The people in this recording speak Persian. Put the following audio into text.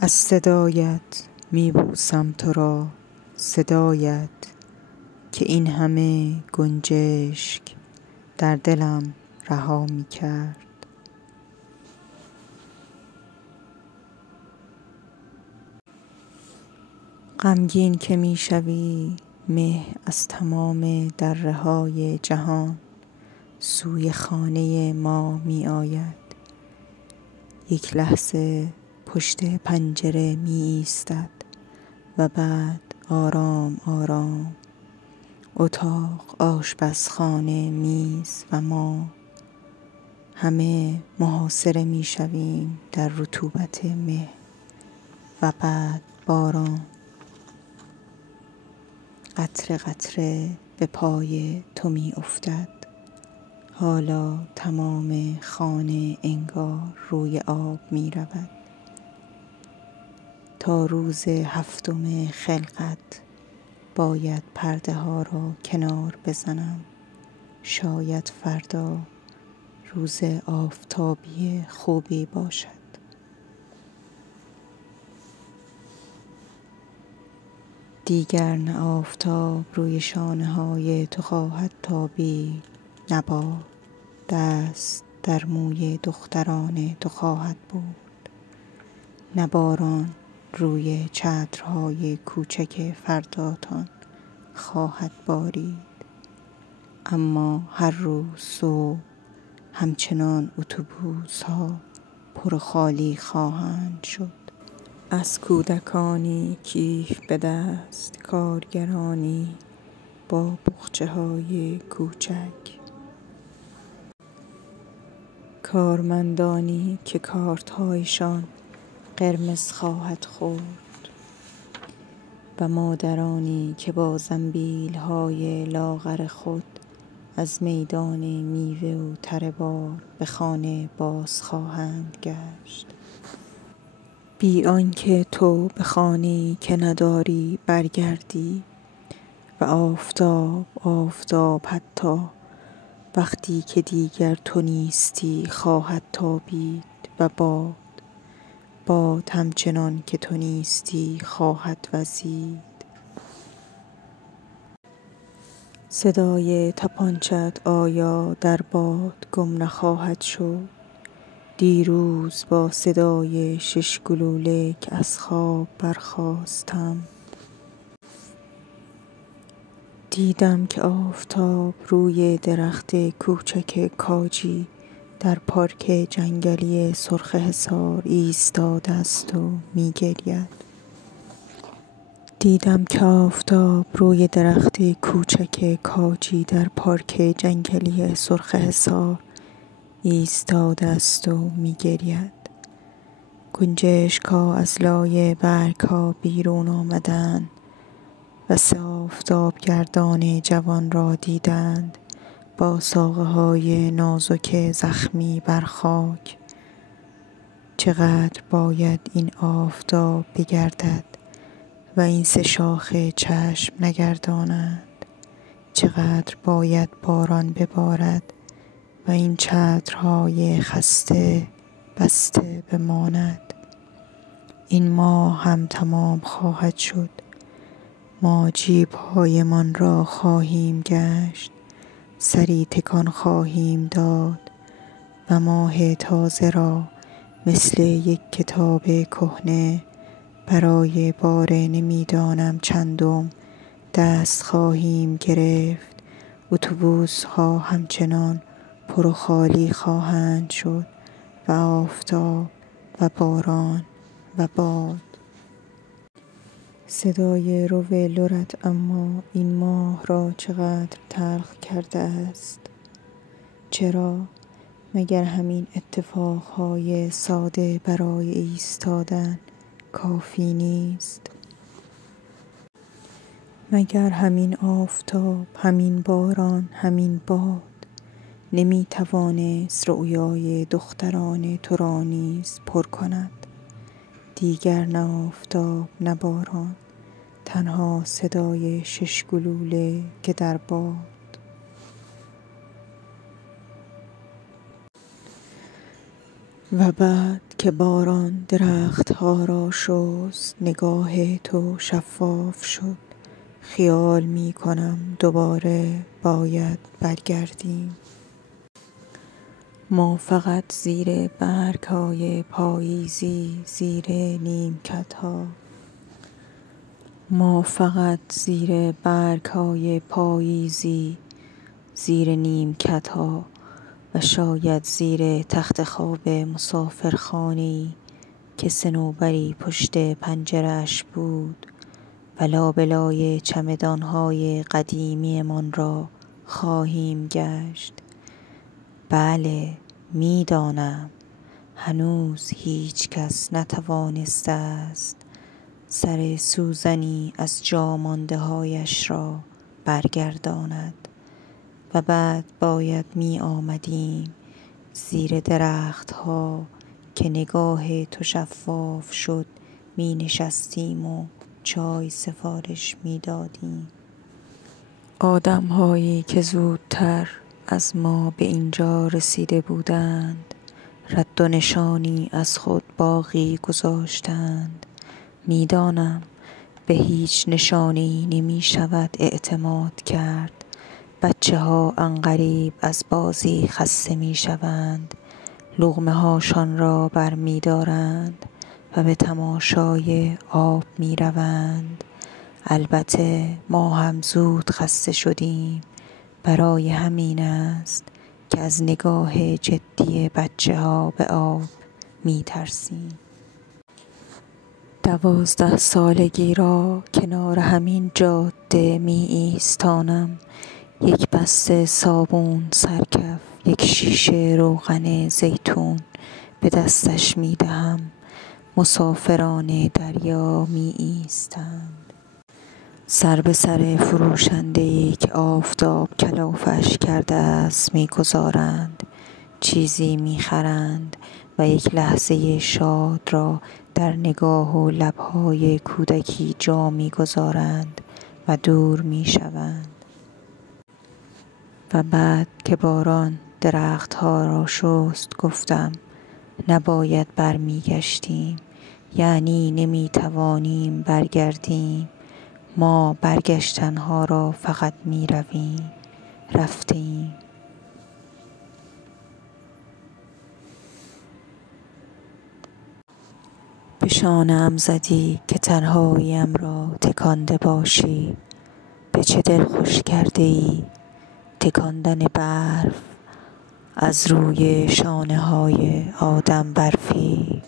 از صدایت میبوسم تو را، صدایت که این همه گنجشک در دلم رها میکرد. غمگین که میشوی مه از تمام دره‌های جهان سوی خانه ما میآید. یک لحظه پشت پنجره میایستد و بعد آرام آرام اتاق، آشپزخانه، میز و ما همه محاصره میشویم در رطوبت مه و بعد باران قطره قطره به پای تو می افتد. حالا تمام خانه انگار روی آب می رود. تا روز 7 خلقت باید پرده ها را کنار بزنم. شاید فردا روز آفتابی خوبی باشد. دیگر نه آفتاب روی شانه های تو خواهد تابید، نه باد دست در موی دختران تو خواهد بود، نه باران روی چترهای کوچک فرداتان خواهد بارید. اما هر روز صبح همچنان اتوبوس ها پر و خالی خواهند شد. از کودکانی کیف به دست، کارگرانی با بخچه های کوچک، کارمندانی که کارت هایشان قرمز خواهد خورد و مادرانی که با زنبیل های لاغر خود از میدان میوه و تره بار به خانه باز خواهند گشت. بی آنکه تو به خانه‌ای که نداری برگردی و آفتاب حتی وقتی که دیگر تو نیستی خواهد تابید و باد همچنان که تو نیستی خواهد وزید. صدای تپانچه‌ات آیا در باد گم نخواهد شد؟ دیروز با صدای 6 گلوله که از خواب برخاستم دیدم که آفتاب روی درخت کوچک کاجی در پارک جنگلی سرخ حصار ایستاده است و می‌گرید. دیدم که آفتاب روی درخت کوچک کاجی در پارک جنگلی سرخ حصار ایستاده است و می‌گرید. گنجشک‌ها از لای برگ‌ها بیرون آمدند و 3 آفتابگردان جوان را دیدند با ساقه‌های نازک زخمی بر خاک. چقدر باید این آفتاب بگردد و این 3 شاخه چشم نگردانند؟ چقدر باید باران ببارد و این چترهای خسته بسته بماند؟ این ماه هم تمام خواهد شد. ما جیب‌هایمان را خواهیم گشت، سری تکان خواهیم داد و ماه تازه را مثل یک کتاب کهنه برای بار نمیدانم چندم دست خواهیم گرفت. اتوبوس ها همچنان پر و خالی خواهند شد و آفتاب و باران و باد. صدای رو لرت اما این ماه را چقدر تلخ کرده است. چرا؟ مگر همین اتفاقهای ساده برای ایستادن کافی نیست؟ مگر همین آفتاب، همین باران، همین باد نمی توانست رؤیای دختران تو را نیز پر کند؟ دیگر نه آفتاب نه باران، تنها صدای 6 گلوله که در باد. و بعد که باران درختها را شست، نگاه تو شفاف شد. خیال می کنم دوباره باید برگردیم. ما فقط زیر برگ‌های پاییزی، زیر نیمکت‌ها. ما فقط زیر برگ‌های پاییزی، زیر نیمکت‌ها و شاید زیر تخت خواب مسافرخانه‌ای که صنوبری پشت پنجره‌اش بود و لابلای چمدان‌های قدیمیمان را خواهیم گشت. بله، می‌دانم هنوز هیچ کس نتوانسته است سر سوزنی از جامانده‌هایش را برگرداند و بعد باید می آمدیم زیر درختها که نگاه تو شفاف شد، می نشستیم و چای سفارش می دادیم. آدم‌هایی که زودتر از ما به اینجا رسیده بودند رد و نشانی از خود باقی گذاشتند. می‌دانم به هیچ نشانی نمی شود اعتماد کرد. بچه‌ها عنقریب از بازی خسته می شوند، لقمه هاشان را بر می دارند و به تماشای آب می روند. البته ما هم زود خسته شدیم. برای همین است که از نگاه جدی بچه‌ها به آب می ترسیم. 12 سالگی را کنار همین جاده می ایستانم. یک بسته صابون سرکف، یک شیشه روغن زیتون به دستش می دهم. مسافران دریا می ایستند. سر به سر فروشنده‌ای که آفتاب کلافش کرده است می گذارند. چیزی می خرند و یک لحظه شاد را در نگاه و لب‌های کودکی جا می گذارند و دور می شوند. و بعد که باران درختها را شست گفتم نباید برمی گشتیم، یعنی نمی توانیم برگردیم. ما برگشتنها را فقط می رویم، رفتیم. به شانه‌ام زدی که تنهاییم را تکانده باشی. به چه دل خوش کرده ای تکاندن برف از روی شانه‌های آدم برفی.